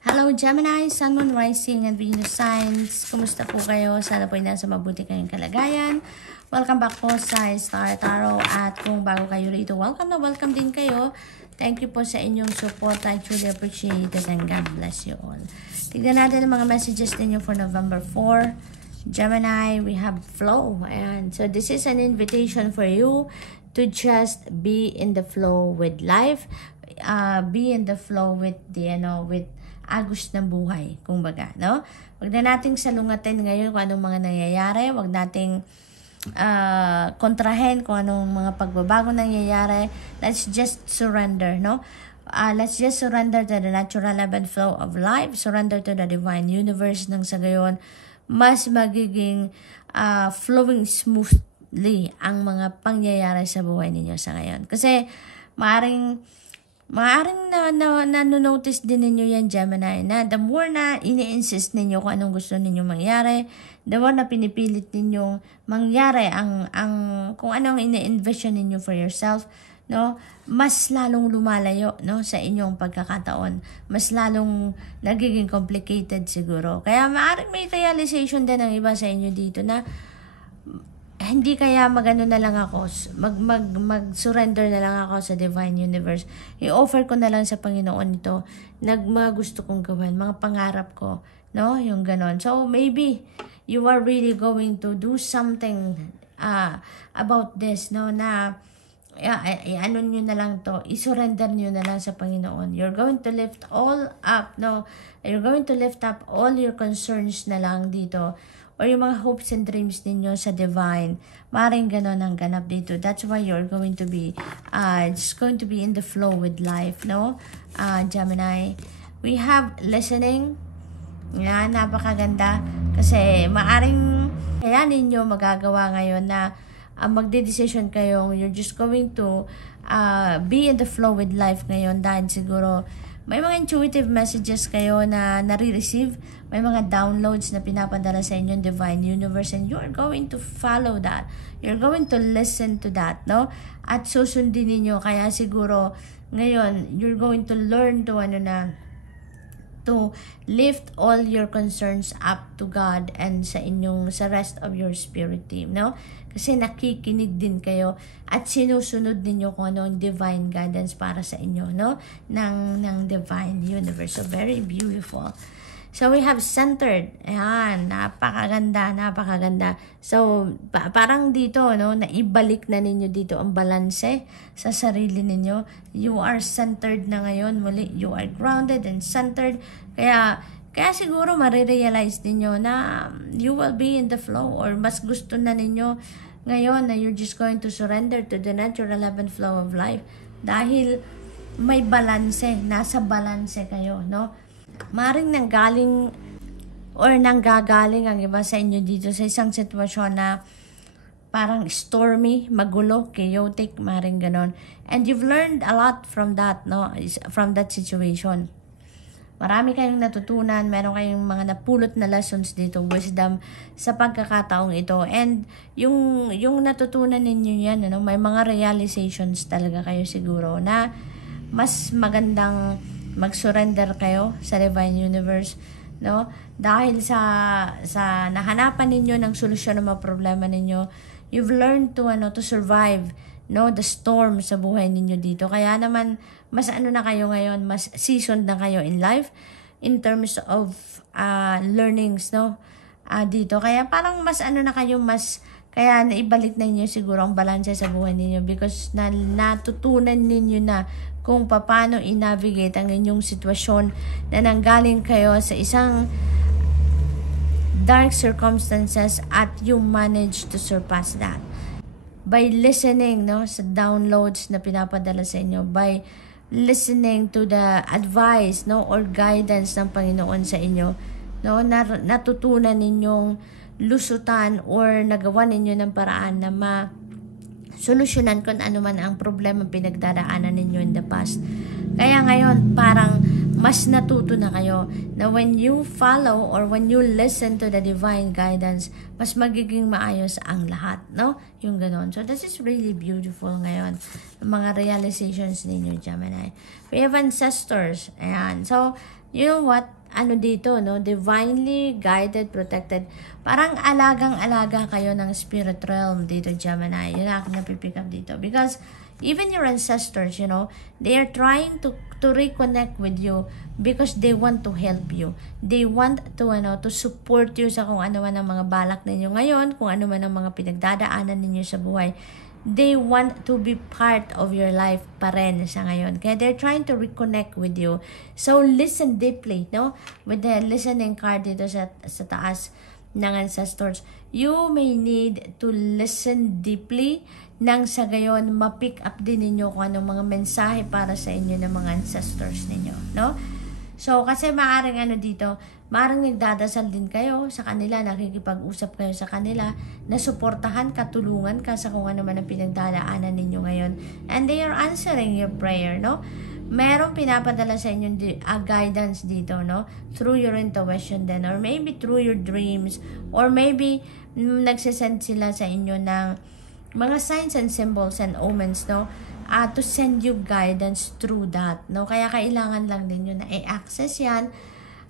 Hello Gemini, Sun, Moon, Rising, and Venus signs. Kumusta po kayo? Sana po nasa mabuti kayong kalagayan. Welcome back po sa Star Tarot. At kung bago kayo rito, welcome din kayo. Thank you po sa inyong support. I truly appreciate it and God bless you all. Tignan natin ang mga messages ninyo for November 4. Gemini, we have flow. And so this is an invitation for you to just be in the flow with life. Be in the flow with the, with agos ng buhay, kumbaga, no? Wag na nating salungatin ngayon kung anong mga nangyayari, wag nating kontrahen kung anong mga pagbabago nangyayari. Let's just surrender, no? Let's just surrender to the natural ebb and flow of life, surrender to the divine universe nang sa gayon, mas magiging flowing smoothly ang mga pangyayari sa buhay ninyo sa ngayon. Kasi maaring na-notice din ninyo yan, Gemini, na the more na ini-insist ninyo kung anong gusto ninyo mangyari, the more na pinipilit ninyong mangyari kung anong ini-envision ninyo for yourself, no? Mas lalong lumalayo, no, sa inyong pagkakataon. Mas lalong nagiging complicated siguro. Kaya maaring may realization din ng iba sa inyo dito na hindi kaya magano na lang ako, mag-surrender na lang ako sa Divine Universe. I-offer ko na lang sa Panginoon ito, mga gusto kong gawin, mga pangarap ko, no? Yung ganon. So, maybe you are really going to do something about this, no? Na, ano nyo na lang to, i-surrender nyo na lang sa Panginoon. You're going to lift all up, no? You're going to lift up all your concerns na lang dito, or yung mga hopes and dreams ninyo sa divine. Maring ganon ang ganap dito. That's why you're going to be just going to be in the flow with life, no? Gemini. We have listening. Yan, napakaganda. Kasi maaring kaya ninyo magagawa ngayon na magde-decision kayong you're just going to be in the flow with life ngayon dahil siguro may mga intuitive messages kayo na nare-receive, may mga downloads na pinapadala sa inyo ng Divine Universe, and you're going to follow that. You're going to listen to that, no? At susundin niyo, kaya siguro ngayon you're going to learn to to lift all your concerns up to God and sa rest of your spirit team, no? Kasi nakikinig din kayo at sinusunod ninyo kung ano ang divine guidance para sa inyo, no? ng Divine Universe. So, very beautiful. So, we have centered. Ayan, napakaganda. So, parang dito, no, naibalik na ninyo dito ang balanse sa sarili ninyo. You are centered na ngayon. Muli, you are grounded and centered. Kaya siguro marirealize ninyo na you will be in the flow, or mas gusto na ninyo ngayon na you're just going to surrender to the natural ebb and flow of life. Dahil may balanse, nasa balanse kayo, no? Maring nanggagaling ang iba sa inyo dito sa isang sitwasyon na parang stormy, magulo, chaotic, maring ganon. And you've learned a lot from that, no? From that situation. Marami kayong natutunan, meron kayong mga napulot na lessons dito, wisdom sa pagkakataong ito. And yung natutunan ninyo yan, may mga realizations talaga kayo siguro na mas magandang mag-surrender kayo sa Divine Universe, no? Dahil sa nahanapan ninyo ng solusyon ng mga problema ninyo, you've learned to survive, no, the storm sa buhay ninyo dito. Kaya naman mas na kayo ngayon, mas seasoned na kayo in life in terms of learnings, no? Dito. Kaya parang mas na kayo, kaya naibalik na ninyo siguro ang balanse sa buhay ninyo because natutunan ninyo na kung paano i-navigate ang inyong sitwasyon na nanggaling kayo sa isang dark circumstances at you manage to surpass that. By listening, no, sa downloads na pinapadala sa inyo, by listening to the advice, no, or guidance ng Panginoon sa inyo, no, natutunan ninyong lusutan or nagawa ninyo ng paraan na solusyonan kung ano man ang problema pinagdadaanan ninyo in the past. Kaya ngayon, parang mas natuto na kayo na when you follow or when you listen to the divine guidance, mas magiging maayos ang lahat, no? Yung ganon. So, this is really beautiful ngayon. Mga realizations ninyo, Gemini. We have ancestors. Ayan. So, you know what? Ano dito, no? Divinely guided, protected. Parang alagang-alaga kayo ng spirit realm dito, Gemini. Yun ang aking napipick up dito. Because, even your ancestors, you know, they are trying to reconnect with you because they want to help you. They want to to support you sa kung ano man ang mga balak ninyo ngayon, kung ano man ang mga pinagdadaanan ninyo sa buhay. They want to be part of your life pa rin sa ngayon. Kaya they're trying to reconnect with you. So listen deeply, no? With the listening card dito sa taas ng ancestors, you may need to listen deeply nang sa gayon ma-pick up din ninyo kung anong mga mensahe para sa inyo ng mga ancestors ninyo, no? So, kasi maaaring dito, maaaring nagdadasal din kayo sa kanila, nakikipag-usap kayo sa kanila, na suportahan, katulungan ka sa kung ano man ang pinagdadaanan ninyo ngayon. And they are answering your prayer, no? Merong pinapadala sa inyo guidance dito, no? Through your intuition din, or maybe through your dreams, or maybe nagsisend sila sa inyo ng mga signs and symbols and omens, no? To send you guidance through that, no? Kaya kailangan lang ninyo na i-access yan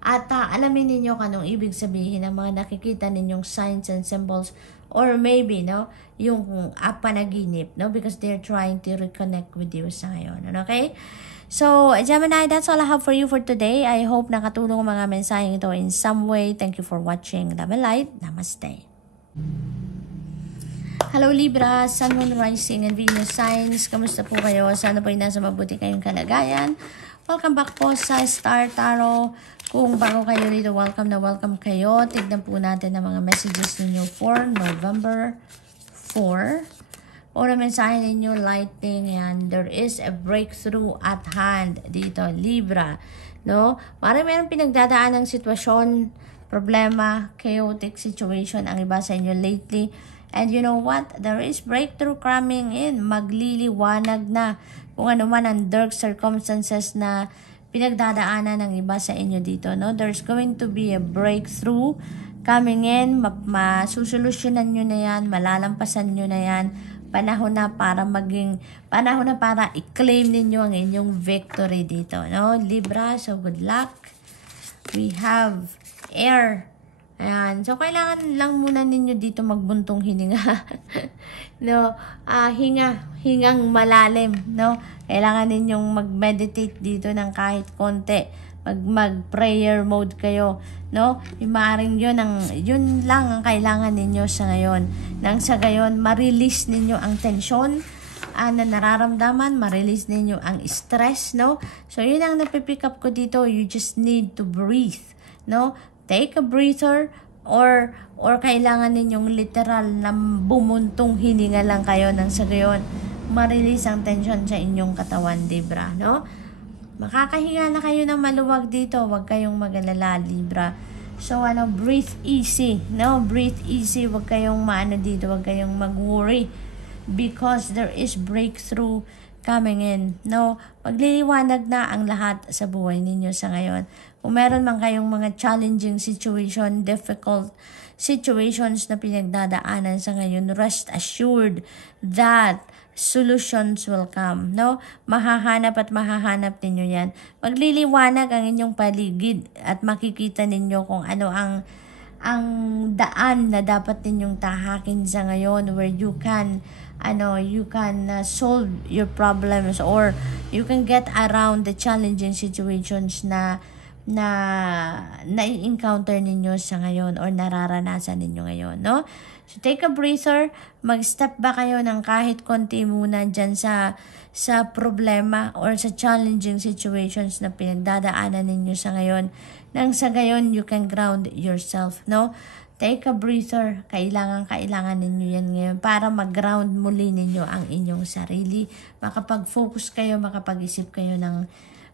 at alamin ninyo kung anong ibig sabihin ng mga nakikita ninyong signs and symbols, or maybe, no, yung panaginip, no? Because they're trying to reconnect with you sa ngayon, okay? So, Gemini, that's all I have for you for today. I hope nakatulong ang mga mensaheng ito in some way. Thank you for watching. Love and light. Namaste. Hello Libra, Sun, Moon, Rising, and Venus signs. Kamusta po kayo? Sana po ay nasa mabuti kayong kalagayan. Welcome back po sa Star Tarot. Kung bago kayo dito, welcome na welcome kayo. Tignan po natin ang mga messages ninyo for November 4. Una mensahe ninyo, lightning, and there is a breakthrough at hand dito, Libra. No? Mayroong pinagdadaan ng sitwasyon, problema, chaotic situation ang iba sa inyo lately. And you know what? There is breakthrough coming in. Magliliwanag na kung ano man ang dark circumstances na pinagdadaanan ng iba sa inyo dito, no? There's going to be a breakthrough coming in. Masusolusyonan nyo na yan. Malalampasan nyo na yan. Panahon na para i-claim ninyo ang inyong victory dito, no? Libra, so good luck. We have air. Ayan. So, kailangan lang muna ninyo dito magbuntong hininga. No? Hingang malalim, no? Kailangan ninyong mag-meditate dito ng kahit konti. Mag-prayer mode kayo, no? Maaring yun lang ang kailangan ninyo sa ngayon. Nang sa gayon, ma-release ninyo ang tension na nararamdaman, ma-release ninyo ang stress, no? So, yun ang napipick up ko dito. You just need to breathe, no? Take a breather, or kailangan ninyong literal na bumuntong hininga lang kayo nang sa gayon ma-release ang tension sa inyong katawan, Libra, no? Makakahinga na kayo ng maluwag dito, huwag kayong mag-alala, Libra. So, breathe easy, no? Breathe easy, huwag kayong dito, huwag kayong mag-worry because there is breakthrough coming in, no? Magliliwanag na ang lahat sa buhay ninyo sa ngayon. Kung meron man kayong mga challenging situation, difficult situations na pinagdadaanan sa ngayon, rest assured that solutions will come, no? Mahahanap ninyo yan. Magliliwanag ang inyong paligid at makikita ninyo kung ano ang daan na dapat ninyong tahakin sa ngayon, where you can solve your problems, or you can get around the challenging situations na encounter ninyo sa ngayon or nararanasan ninyo ngayon, no? So, take a breather, mag-step back kayo ng kahit konti muna dyan sa problema or sa challenging situations na pinagdadaanan ninyo sa ngayon. Nang sa gayon, you can ground yourself, no? Take a breather. Kailangan ninyo yan ngayon para mag-ground muli ninyo ang inyong sarili. Makapag-focus kayo, makapag-isip kayo ng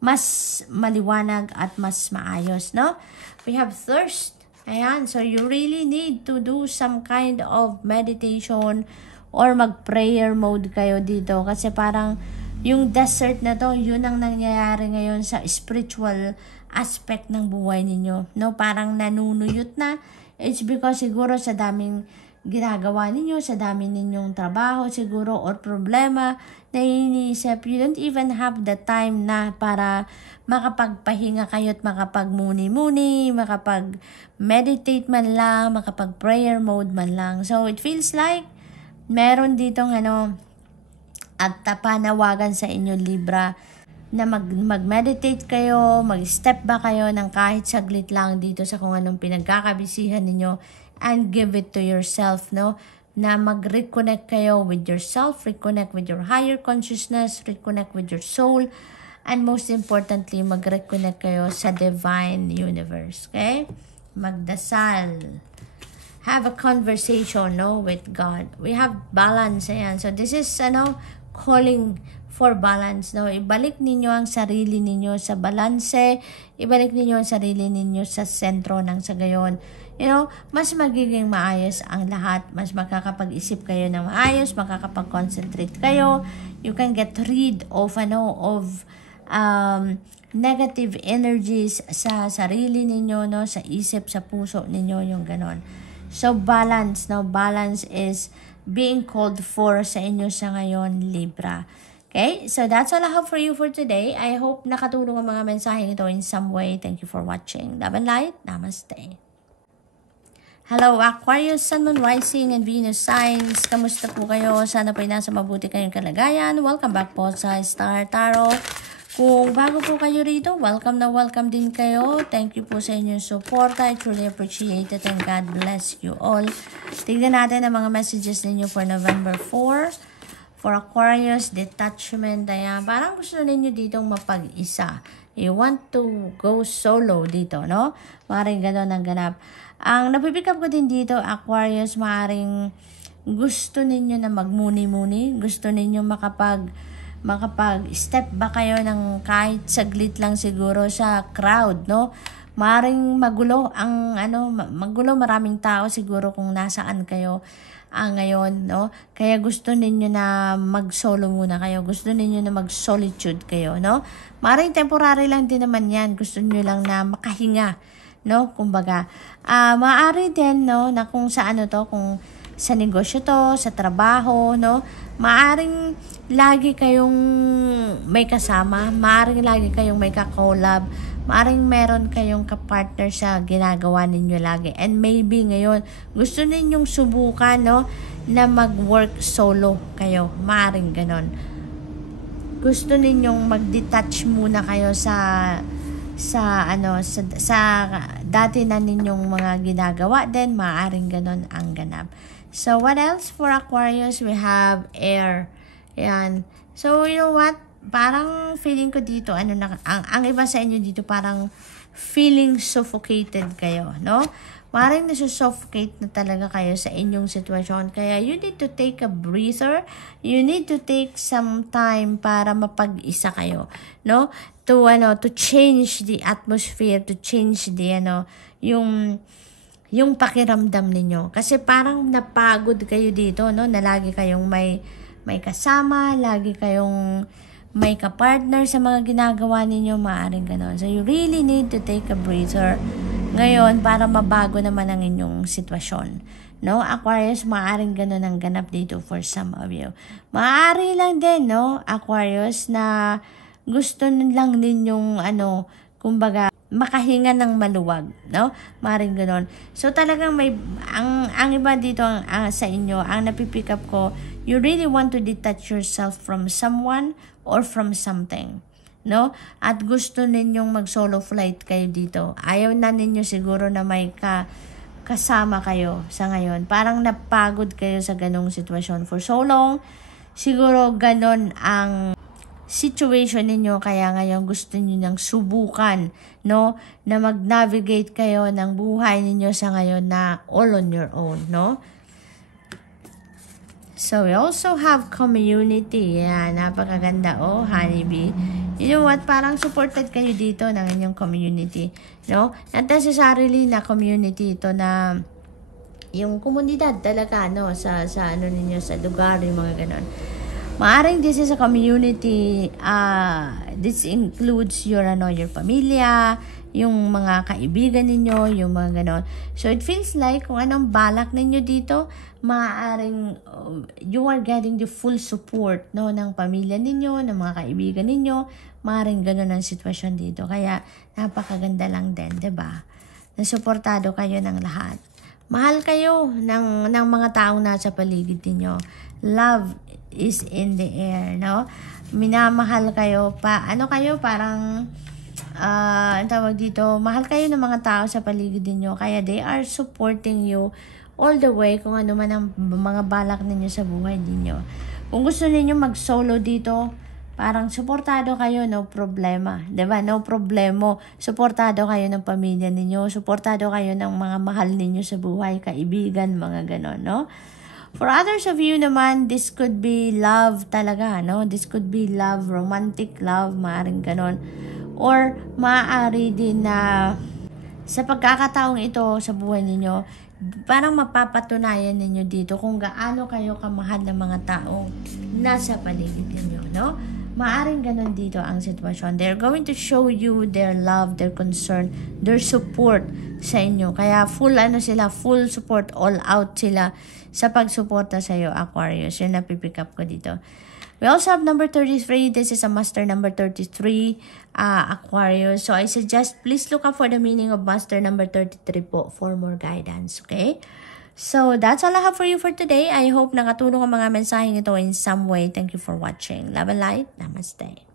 mas maliwanag at mas maayos, no? We have thirst. Ayan, so you really need to do some kind of meditation or mag-prayer mode kayo dito kasi parang yung desert na to, yun ang nangyayari ngayon sa spiritual aspect ng buhay ninyo. No, parang nanunuyot na. It's because siguro sa daming ginagawa ninyo, sa dami ninyong trabaho siguro or problema na iniisip, you don't even have the time na para makapagpahinga kayo at makapagmuni-muni, makapag-meditate man lang, makapag-prayer mode man lang. So, it feels like meron ditong at panawagan sa inyo, Libra, na mag-meditate kayo, mag-step back kayo ng kahit saglit lang dito sa kung anong pinagkakabisihan ninyo and give it to yourself, no? Na mag-reconnect kayo with yourself, reconnect with your higher consciousness, reconnect with your soul, and most importantly, mag-reconnect kayo sa divine universe, okay? Magdasal. Have a conversation, no, with God. We have balance, ayan. So, this is, calling for balance, no? Ibalik ninyo ang sarili ninyo sa balanse, ibalik ninyo ang sarili ninyo sa sentro ng sagayon. Mas magiging maayos ang lahat, mas makakapag-isip kayo ng maayos, makakapag-concentrate kayo, you can get rid of, negative energies sa sarili ninyo, no? Sa isip, sa puso ninyo, yung ganon. So, balance, no? Balance is being called for sa inyo sa ngayon, Libra. Okay? So, that's all I have for you for today. I hope nakatulong ang mga mensaheng ito in some way. Thank you for watching. Love and light. Namaste. Hello, Aquarius, Sun, Moon, Rising, and Venus signs. Kamusta po kayo? Sana po nasa mabuti kayong kalagayan. Welcome back po sa Star Tarot. Kung bago po kayo rito, welcome na welcome din kayo. Thank you po sa inyong support. I truly appreciate it and God bless you all. Tignan natin ang mga messages ninyo for November 4. For Aquarius, detachment. Ayan, parang gusto ninyo ditong mapag-isa. You want to go solo dito, no? Maring gano'n ang ganap. Ang napipick up ko din dito, Aquarius, maring gusto ninyo na magmuni-muni. Gusto ninyo makapag-step back kayo ng kahit saglit lang siguro sa crowd, no? Maring magulo magulo, maraming tao siguro kung nasaan kayo ngayon, no? Kaya gusto ninyo na mag-solo muna kayo. Gusto ninyo na mag-solitude kayo, no? Maring temporary lang din naman yan. Gusto niyo lang na makahinga, no? Kumbaga, maaari din, no, na kung sa kung sa negosyo to, sa trabaho, no? Maaring lagi kayong may kasama, maaring lagi kayong may ka-collab, maaring meron kayong ka-partner sa ginagawa ninyo lagi. And maybe ngayon, gusto ninyong subukan, no, na mag-work solo kayo. Maaring ganon. Gusto ninyong mag-detach muna kayo sa dati na ninyong mga ginagawa, then maaring ganon ang ganap. So, what else for Aquarius? We have air. Yan. So, you know what? Parang feeling ko dito, ang iba sa inyo dito, parang feeling suffocated kayo, no? Parang nasusuffocate na talaga kayo sa inyong sitwasyon. Kaya, you need to take a breather. You need to take some time para mapag-isa kayo, no? To change the atmosphere, to change the, yung pakiramdam ninyo. Kasi parang napagod kayo dito, no? Na lagi kayong may kasama, lagi kayong may ka-partner sa mga ginagawa ninyo, maaaring ganon. So, you really need to take a breather ngayon para mabago naman ang inyong sitwasyon. No? Aquarius, maaaring ganon ang ganap dito for some of you. Maaari lang din, no? Aquarius, na gusto lang ninyong, kumbaga, makahinga ng maluwag, no? Maring ganon. So, talagang ang iba dito sa inyo, ang napipick up ko, you really want to detach yourself from someone or from something, no? At gusto ninyong mag-solo flight kayo dito. Ayaw na ninyo siguro na may kasama kayo sa ngayon. Parang napagod kayo sa ganong sitwasyon for so long. Siguro ganon ang situation ninyo, kaya ngayon gusto niyo nang subukan, no, na mag-navigate kayo ng buhay ninyo sa ngayon na all on your own, no? So, we also have community. Yan, napakaganda, honeybee. You know what, parang supported kayo dito ng inyong community, no? Not necessarily na community ito na yung komunidad talaga, no, sa ninyo, sa lugar, yung mga ganon. Maaring this is a community, this includes your pamilya, yung mga kaibigan ninyo, yung mga ganon. So, it feels like kung anong balak ninyo dito, maaaring you are getting the full support, no, ng pamilya ninyo, ng mga kaibigan ninyo. Maaaring ganon ang sitwasyon dito. Kaya, napakaganda lang din, diba? Nasuportado kayo ng lahat. Mahal kayo ng mga taong nasa paligid ninyo. Love is in the air, no? Minamahal kayo parang tawag dito, mahal kayo ng mga tao sa paligid ninyo, kaya they are supporting you all the way kung ano man ang mga balak ninyo sa buhay ninyo. Kung gusto ninyo mag-solo dito, parang suportado kayo, no problema, diba? No problemo, suportado kayo ng pamilya ninyo, suportado kayo ng mga mahal ninyo sa buhay, kaibigan, mga ganon, no? For others of you naman, this could be love talaga, no? This could be love, romantic love, maaaring ganon. Or maaari din na sa pagkakataong ito sa buhay ninyo, parang mapapatunayan ninyo dito kung gaano kayo kamahal ng mga taong nasa paligid ninyo, no? Maaring ganon dito ang sitwasyon. They're going to show you their love, their concern, their support sa inyo. Kaya full support, all out sila sa pagsuporta sa iyo, Aquarius. Yun napipick up ko dito. We also have number 33. This is a master number 33, Aquarius. So I suggest please look up for the meaning of master number 33 po for more guidance, okay? So that's all I have for you for today. I hope nakatulong ang mga mensaheng ito in some way. Thank you for watching. Love and light. Namaste.